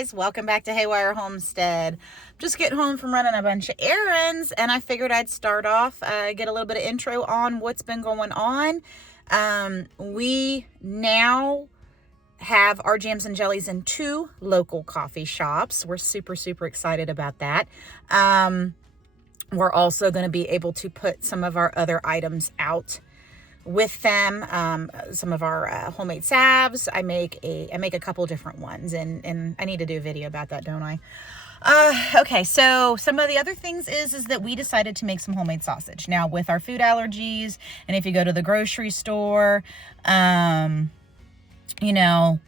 guys, welcome back to Haywire Homestead. Just getting home from running a bunch of errands, and I figured I'd start off, get a little bit of intro on what's been going on. We now have our jams and jellies in 2 local coffee shops. We're super excited about that. We're also going to be able to put some of our other items out with them. Some of our homemade salves. I make a couple different ones, and I need to do a video about that, don't I? Okay, so some of the other things is that we decided to make some homemade sausage. Now, with our food allergies, and if you go to the grocery store, you know,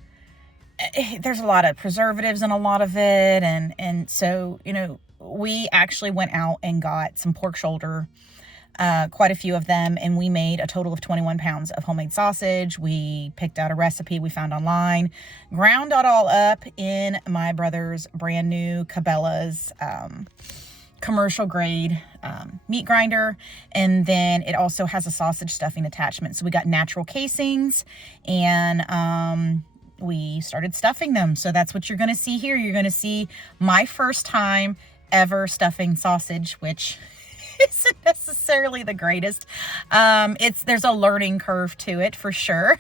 there's a lot of preservatives in a lot of it, and so, you know, we actually went out and got some pork shoulder, quite a few of them, and we made a total of 21 pounds of homemade sausage. We picked out a recipe we found online, ground it all up in my brother's brand new Cabelas commercial grade meat grinder, and then it also has a sausage stuffing attachment. So we got natural casings, and we started stuffing them. So that's what you're going to see here. You're going to see my first time ever stuffing sausage, which isn't necessarily the greatest. There's a learning curve to it for sure.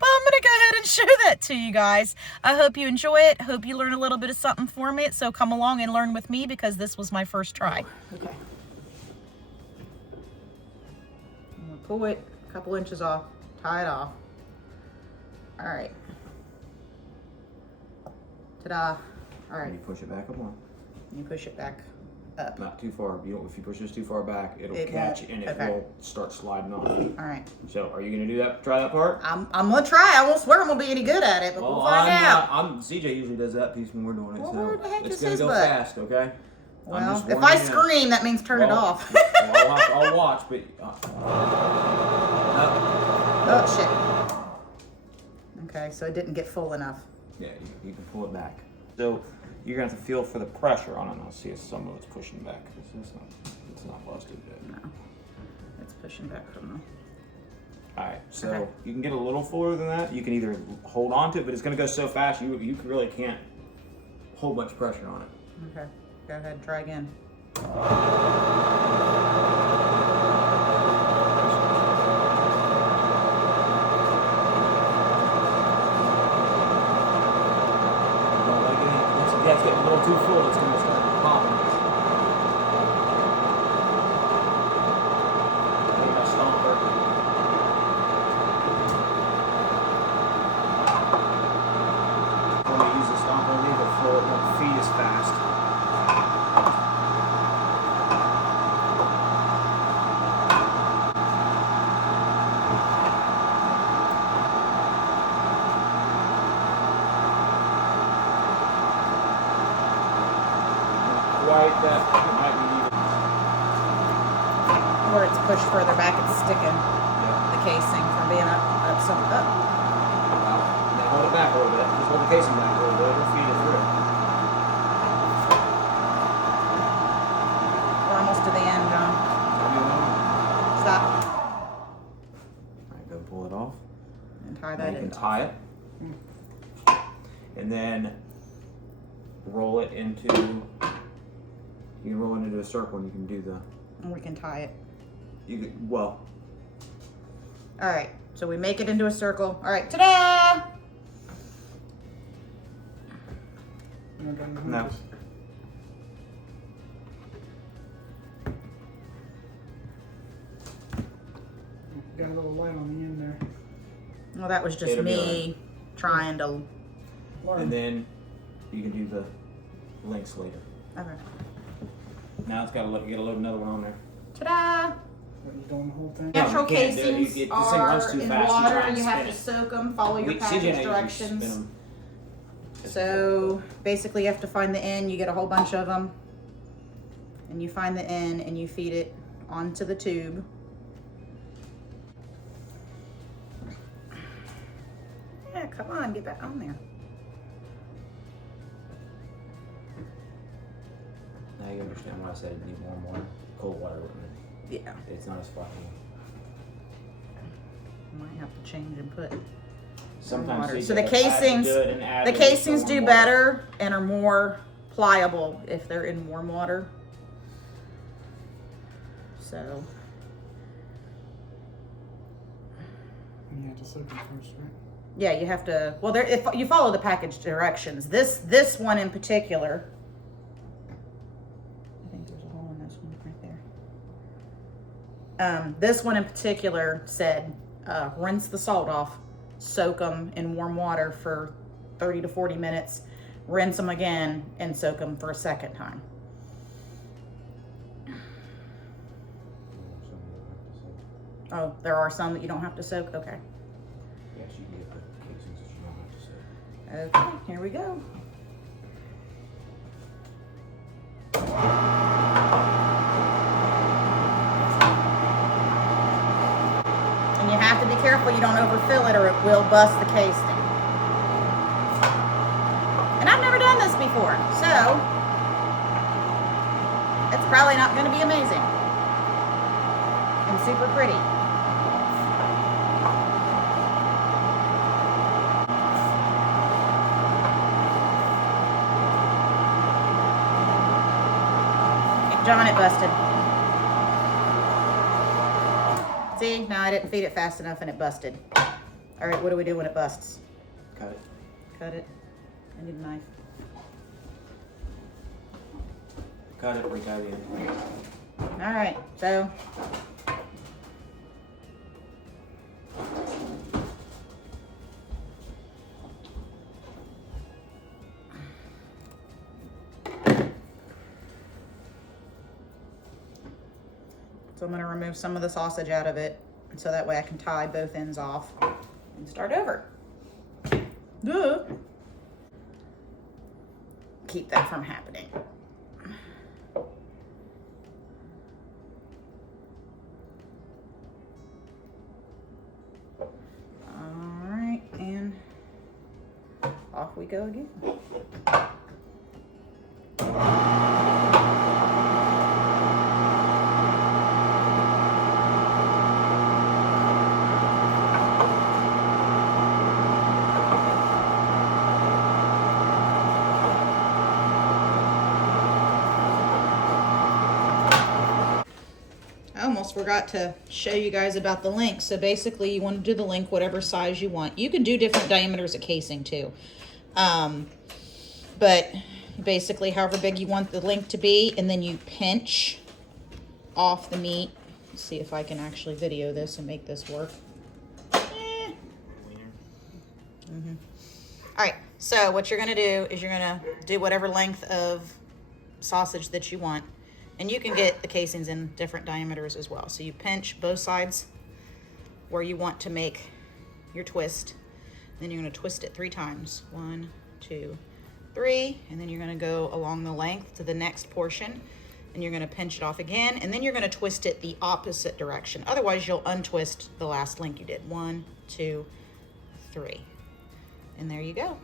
But I'm going to go ahead and show that to you guys. I hope you enjoy it. Hope you learn a little bit of something from it. So come along and learn with me, because this was my first try. Okay. I'm going to pull it a couple inches off, tie it off. All right. Ta-da. All right. You push it back up on. You push it back up. Not too far. If you push this too far back, it'll catch and it will start sliding on. All right. So, are you gonna do that? Try that part? I'm gonna try. I won't swear I'm gonna be any good at it, but we'll find out. CJ usually does that piece when we're doing it. Well, so where the heck it's is gonna his go butt? fast, okay? Well, if I scream, that means turn it off. I'll watch, but oh shit. Okay, so it didn't get full enough. Yeah, you can pull it back. So you're gonna have to feel for the pressure on it. I'll see if some of it's pushing back. It's not busted yet. No, it's pushing back from the. All right, so Okay. you can get a little fuller than that. You can either hold on to it, but it's gonna go so fast you really can't hold much pressure on it. Okay, go ahead and try again. That's getting a little too full, it's going to start popping. Maybe a stomper. When you use a stomper, leave it full, it won't feed as fast. Quite that, it might be even. Where it's pushed further back, it's sticking Yeah. the casing from being up. Now hold it back a little bit. Just hold the casing back a little bit. It'll feed it through. We're almost to the end, John. Stop. Alright, go pull it off. And tie Now that you in. can tie it. And then roll it into. You can roll it into a circle, and you can do the. And we can tie it. Well. All right, so we make it into a circle. All right, ta-da! No. Got a little light on the end there. Well, that was just It'll be me trying to. And then you can do the links later. Okay. Now it's got to get another one on there. Ta-da! What, you doing the whole thing? Natural you can't do it. casings This thing runs are too in fast. You try water. and You have spin to it. soak them. Follow your CJ package usually directions. spin 'em. So basically, you have to find the end. You get a whole bunch of them, and you find the end, and you feed it onto the tube. Yeah, come on, get back on there. Now you understand why I said it need more and more cold water with it. Yeah, It's not as fluffy. might have to change and put Sometimes water. they So the just add casings, good and add the a little casings do warm better and are more pliable if they're in warm water. So And you have to soak them first, right? yeah, you have to. Well, there if you follow the package directions. This one in particular. I think there's a hole in this one right there. This one in particular said rinse the salt off, soak them in warm water for 30 to 40 minutes, rinse them again, and soak them for a second time. Oh, there are some that you don't have to soak? Okay. Yes, you can get the casings that you don't have to soak. Okay, here we go. And you have to be careful you don't overfill it or it will bust the casing. And I've never done this before, so it's probably not going to be amazing and super pretty. John, it busted. See, no, I didn't feed it fast enough and it busted. All right, what do we do when it busts? Cut it. Cut it. I need a knife. Cut it right out of the end. All right, so. So I'm going to remove some of the sausage out of it so that way I can tie both ends off and start over. Duh. Keep that from happening. All right, and off we go again. I almost forgot to show you guys about the link. So basically you want to do the link whatever size you want. You can do different diameters of casing too. But basically however big you want the link to be, and then you pinch off the meat. Let's see if I can actually video this and make this work. All right, so what you're gonna do is you're gonna do whatever length of sausage that you want. And you can get the casings in different diameters as well. So you pinch both sides where you want to make your twist. Then you're gonna twist it 3 times. 1, 2, 3. And then you're gonna go along the length to the next portion. And you're gonna pinch it off again. And then you're gonna twist it the opposite direction. Otherwise you'll untwist the last link you did. 1, 2, 3. And there you go.